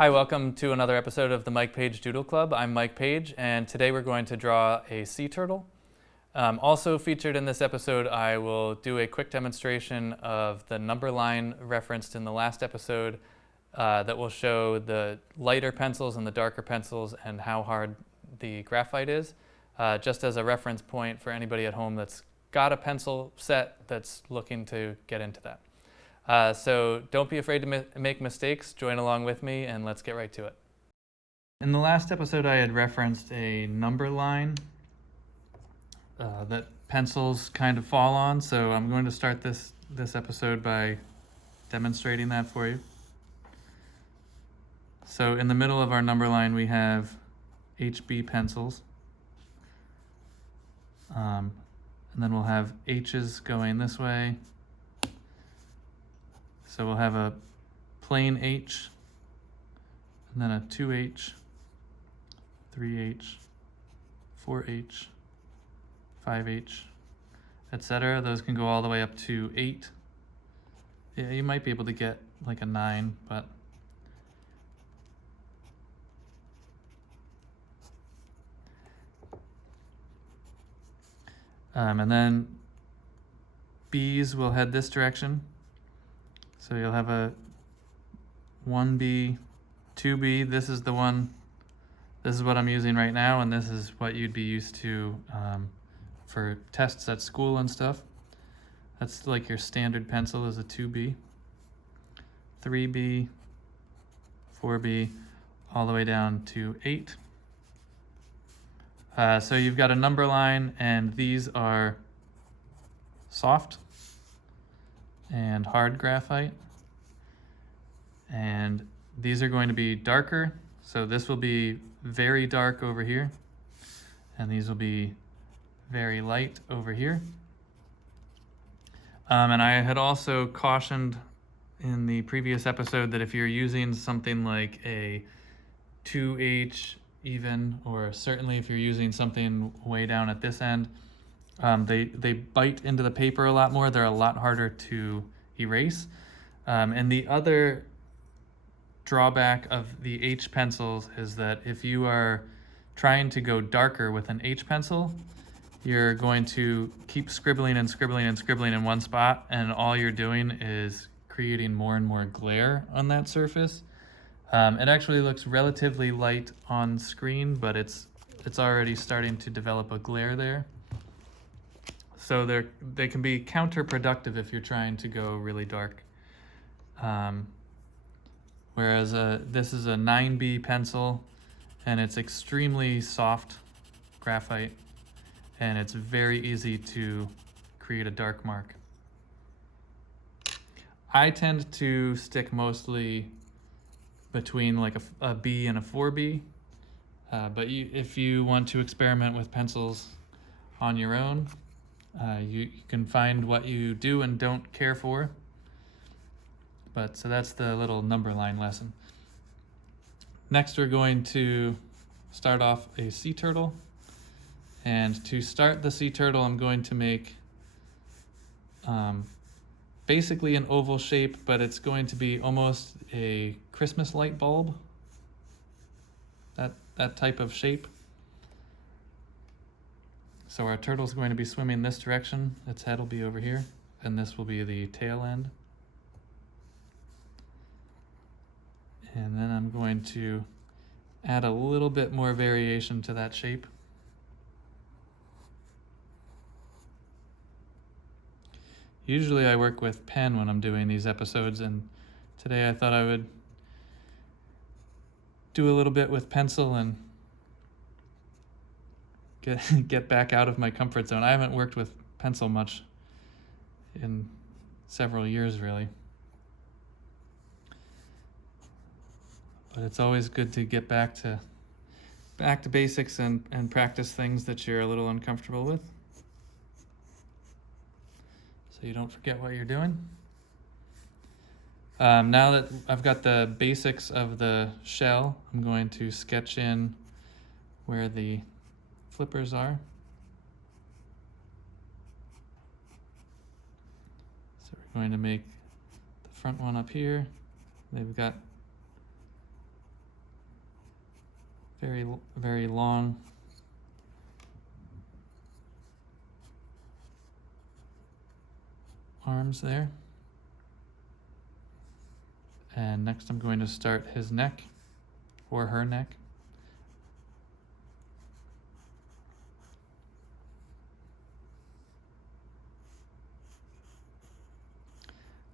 Hi, welcome to another episode of the Paige Doodle Club. I'm Mike Paige, and today we're going to draw a sea turtle. Also featured in this episode, I will do a quick demonstration of the number line referenced in the last episode that will show the lighter pencils and the darker pencils and how hard the graphite is, just as a reference point for anybody at home that's got a pencil set that's looking to get into that. So don't be afraid to make mistakes. Join along with me and let's get right to it. In the last episode, I had referenced a number line that pencils kind of fall on. So I'm going to start this episode by demonstrating that for you. So in the middle of our number line, we have HB pencils. And then we'll have H's going this way. So we'll have a plain H, and then a 2H, 3H, 4H, 5H, etc. Those can go all the way up to 8. Yeah, you might be able to get like a 9, but and then B's will head this direction. So you'll have a 1B, 2B. This is the one, this is what I'm using right now, and this is what you'd be used to for tests at school and stuff. That's like your standard pencil is a 2B, 3B, 4B, all the way down to 8. So you've got a number line, and these are soft and hard graphite, and these are going to be darker. So this will be very dark over here, and these will be very light over here. And I had also cautioned in the previous episode that if you're using something like a 2H even, or certainly if you're using something way down at this end, they bite into the paper a lot more. They're a lot harder to erase. And the other drawback of the H pencils is that if you are trying to go darker with an H pencil, you're going to keep scribbling and scribbling and scribbling in one spot, and all you're doing is creating more and more glare on that surface. It actually looks relatively light on screen, but it's already starting to develop a glare there. So they can be counterproductive if you're trying to go really dark. Whereas this is a 9B pencil, and it's extremely soft graphite, and it's very easy to create a dark mark. I tend to stick mostly between like a B and a 4B, but if you want to experiment with pencils on your own, you can find what you do and don't care for. But so that's the little number line lesson. Next, we're going to start off a sea turtle. And to start the sea turtle, I'm going to make basically an oval shape, but it's going to be almost a Christmas light bulb. That type of shape. So our turtle's going to be swimming this direction. Its head will be over here, and this will be the tail end. And then I'm going to add a little bit more variation to that shape. Usually I work with pen when I'm doing these episodes, and today I thought I would do a little bit with pencil and get back out of my comfort zone. I haven't worked with pencil much in several years, really. But it's always good to get back to basics and practice things that you're a little uncomfortable with, so you don't forget what you're doing. Now that I've got the basics of the shell, I'm going to sketch in where the flippers are. So we're going to make the front one up here. They've got very long. Arms there. And next I'm going to start his neck, or her neck.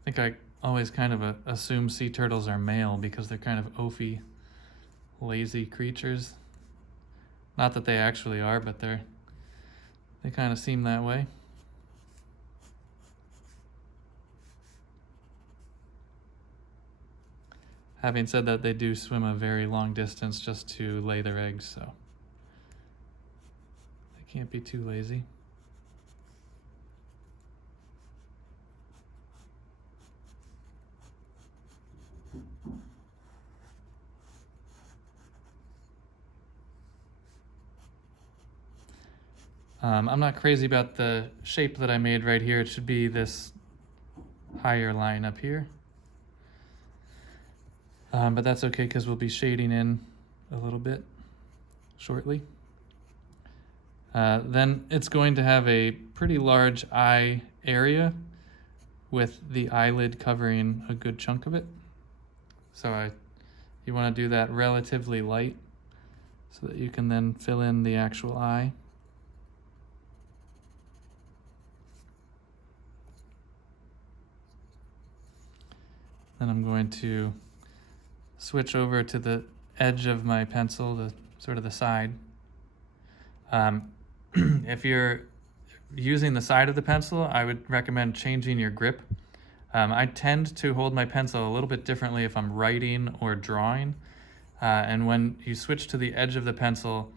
I think I always kind of assume sea turtles are male because they're kind of oafy, lazy creatures. Not that they actually are, but they kind of seem that way. Having said that, they do swim a very long distance just to lay their eggs, so they can't be too lazy. I'm not crazy about the shape that I made right here. It should be this higher line up here. But that's okay because we'll be shading in a little bit shortly. Then it's going to have a pretty large eye area with the eyelid covering a good chunk of it. So you want to do that relatively light so that you can then fill in the actual eye. Then I'm going to switch over to the edge of my pencil, the sort of the side. If you're using the side of the pencil, I would recommend changing your grip. I tend to hold my pencil a little bit differently if I'm writing or drawing. And when you switch to the edge of the pencil,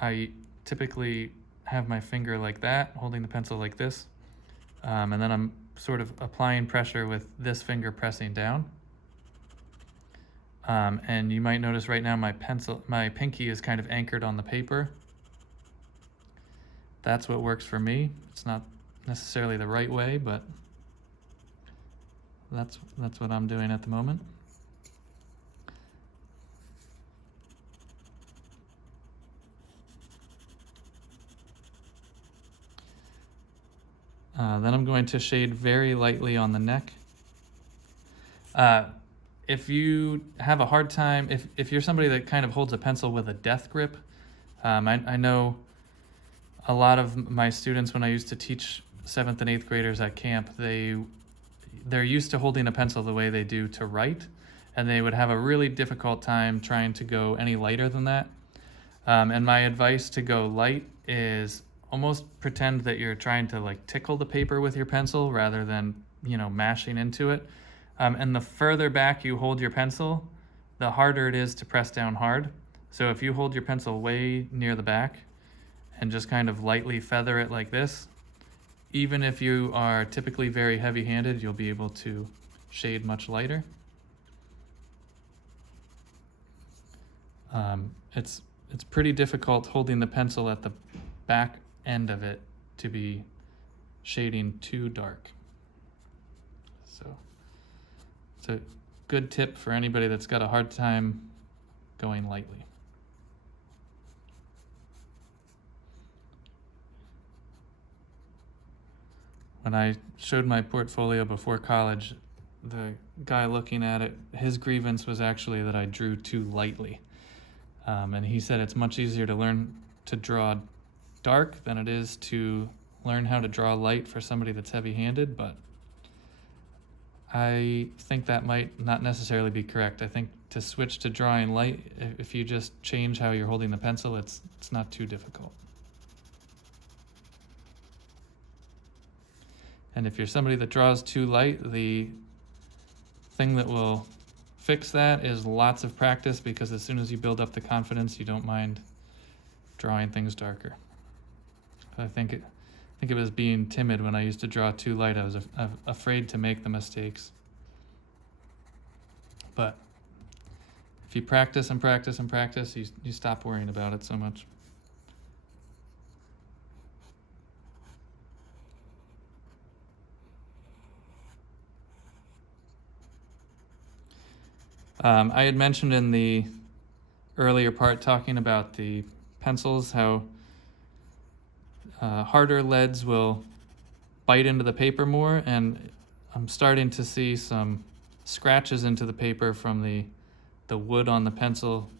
I typically have my finger like that, holding the pencil like this. And then I'm sort of applying pressure with this finger pressing down. And you might notice right now my pinky is kind of anchored on the paper. That's what works for me. It's not necessarily the right way, but that's what I'm doing at the moment. Then I'm going to shade very lightly on the neck. If you have a hard time, if you're somebody that kind of holds a pencil with a death grip, I know a lot of my students, when I used to teach 7th and 8th graders at camp, they're used to holding a pencil the way they do to write, and they would have a really difficult time trying to go any lighter than that. And my advice to go light is almost pretend that you're trying to like tickle the paper with your pencil rather than, mashing into it. And the further back you hold your pencil, the harder it is to press down hard. So if you hold your pencil way near the back and just kind of lightly feather it like this, even if you are typically very heavy-handed, you'll be able to shade much lighter. It's pretty difficult holding the pencil at the back end of it to be shading too dark. So it's a good tip for anybody that's got a hard time going lightly. When I showed my portfolio before college, the guy looking at it, his grievance was actually that I drew too lightly. And he said it's much easier to learn to draw dark than it is to learn how to draw light for somebody that's heavy-handed, but I think that might not necessarily be correct. I think to switch to drawing light, if you just change how you're holding the pencil, it's not too difficult. And if you're somebody that draws too light, the thing that will fix that is lots of practice, because as soon as you build up the confidence, you don't mind drawing things darker. I think it was being timid when I used to draw too light. I was afraid to make the mistakes. But if you practice and practice and practice, you stop worrying about it so much. I had mentioned in the earlier part talking about the pencils, how harder leads will bite into the paper more, and I'm starting to see some scratches into the paper from the wood on the pencil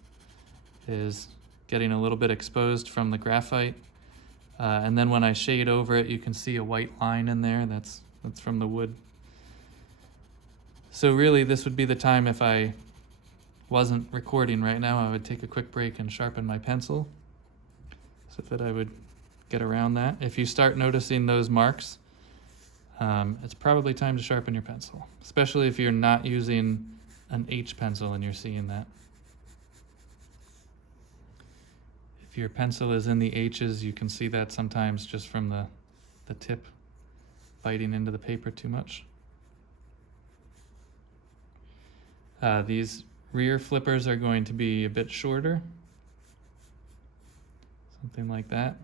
is getting a little bit exposed from the graphite. And then when I shade over it, you can see a white line in there. That's from the wood. So really, this would be the time, if I wasn't recording right now, I would take a quick break and sharpen my pencil so that I would get around that. If you start noticing those marks, it's probably time to sharpen your pencil, especially if you're not using an H pencil and you're seeing that. If your pencil is in the H's, you can see that sometimes just from the tip biting into the paper too much. These rear flippers are going to be a bit shorter, something like that.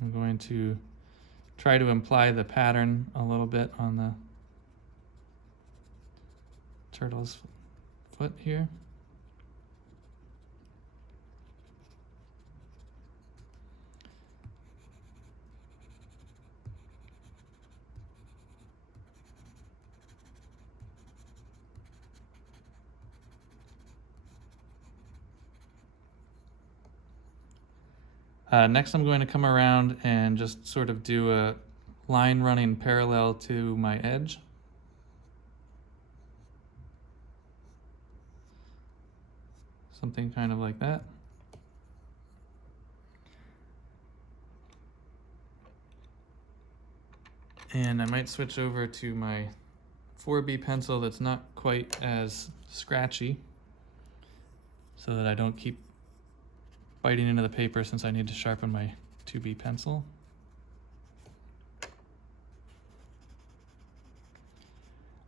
I'm going to try to imply the pattern a little bit on the turtle's foot here. Next, I'm going to come around and just sort of do a line running parallel to my edge. Something kind of like that. And I might switch over to my 4B pencil that's not quite as scratchy, so that I don't keep biting into the paper since I need to sharpen my 2B pencil.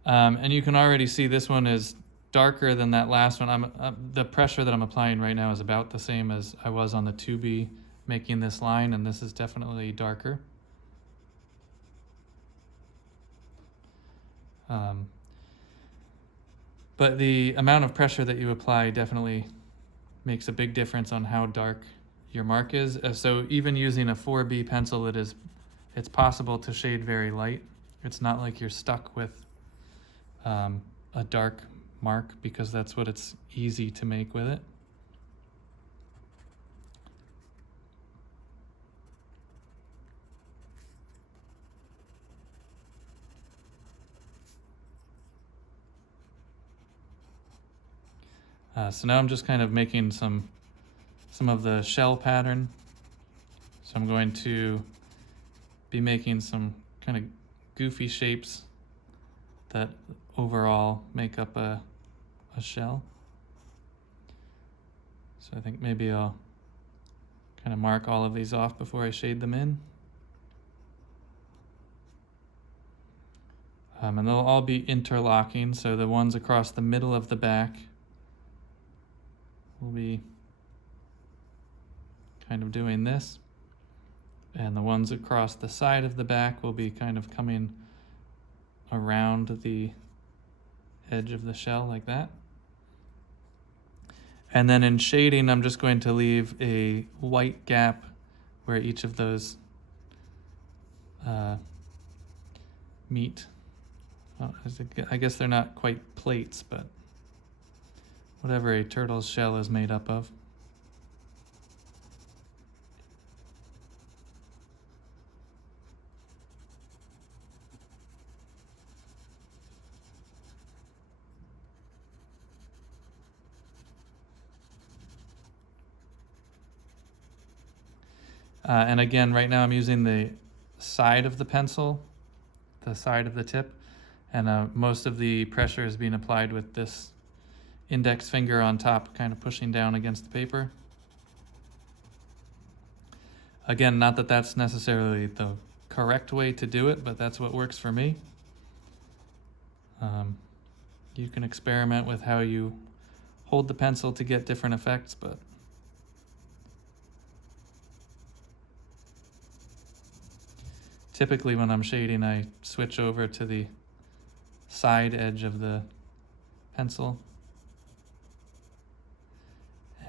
And you can already see this one is darker than that last one. The pressure that I'm applying right now is about the same as I was on the 2B making this line, and this is definitely darker. But the amount of pressure that you apply definitely makes a big difference on how dark your mark is. So even using a 4B pencil, it's possible to shade very light. It's not like you're stuck with a dark mark, because that's what it's easy to make with it. So now I'm just kind of making some of the shell pattern. So I'm going to be making some kind of goofy shapes that overall make up a shell. So I think maybe I'll kind of mark all of these off before I shade them in. And they'll all be interlocking, so the ones across the middle of the back will be kind of doing this, and the ones across the side of the back will be kind of coming around the edge of the shell like that. And then in shading, I'm just going to leave a white gap where each of those meet. I guess they're not quite plates, but whatever a turtle's shell is made up of. And again, right now I'm using the side of the pencil, the side of the tip, and most of the pressure is being applied with this index finger on top, kind of pushing down against the paper. Again, not that that's necessarily the correct way to do it, but that's what works for me. You can experiment with how you hold the pencil to get different effects, but Typically when I'm shading, I switch over to the side edge of the pencil.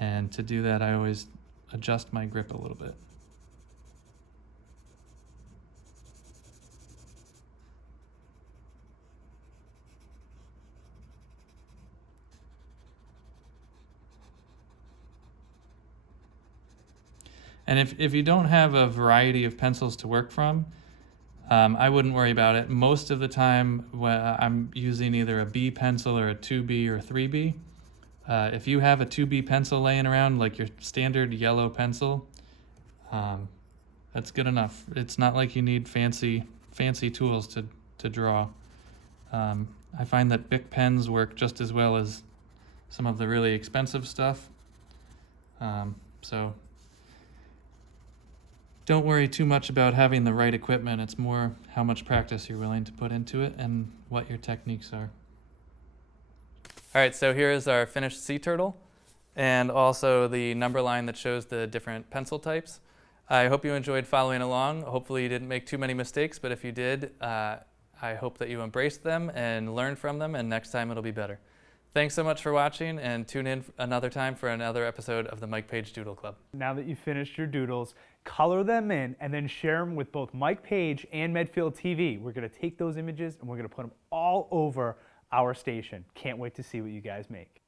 And to do that, I always adjust my grip a little bit. And if you don't have a variety of pencils to work from, I wouldn't worry about it. Most of the time, I'm using either a B pencil or a 2B or a 3B. If you have a 2B pencil laying around, like your standard yellow pencil, that's good enough. It's not like you need fancy tools to draw. I find that Bic pens work just as well as some of the really expensive stuff. So don't worry too much about having the right equipment. It's more how much practice you're willing to put into it and what your techniques are. All right, so here is our finished sea turtle and also the number line that shows the different pencil types. I hope you enjoyed following along. Hopefully you didn't make too many mistakes, but if you did, I hope that you embraced them and learned from them, and next time it'll be better. Thanks so much for watching, and tune in another time for another episode of the Mike Paige Doodle Club. Now that you've finished your doodles, color them in and then share them with both Mike Paige and Medfield TV. We're going to take those images and we're going to put them all over our station. Can't wait to see what you guys make.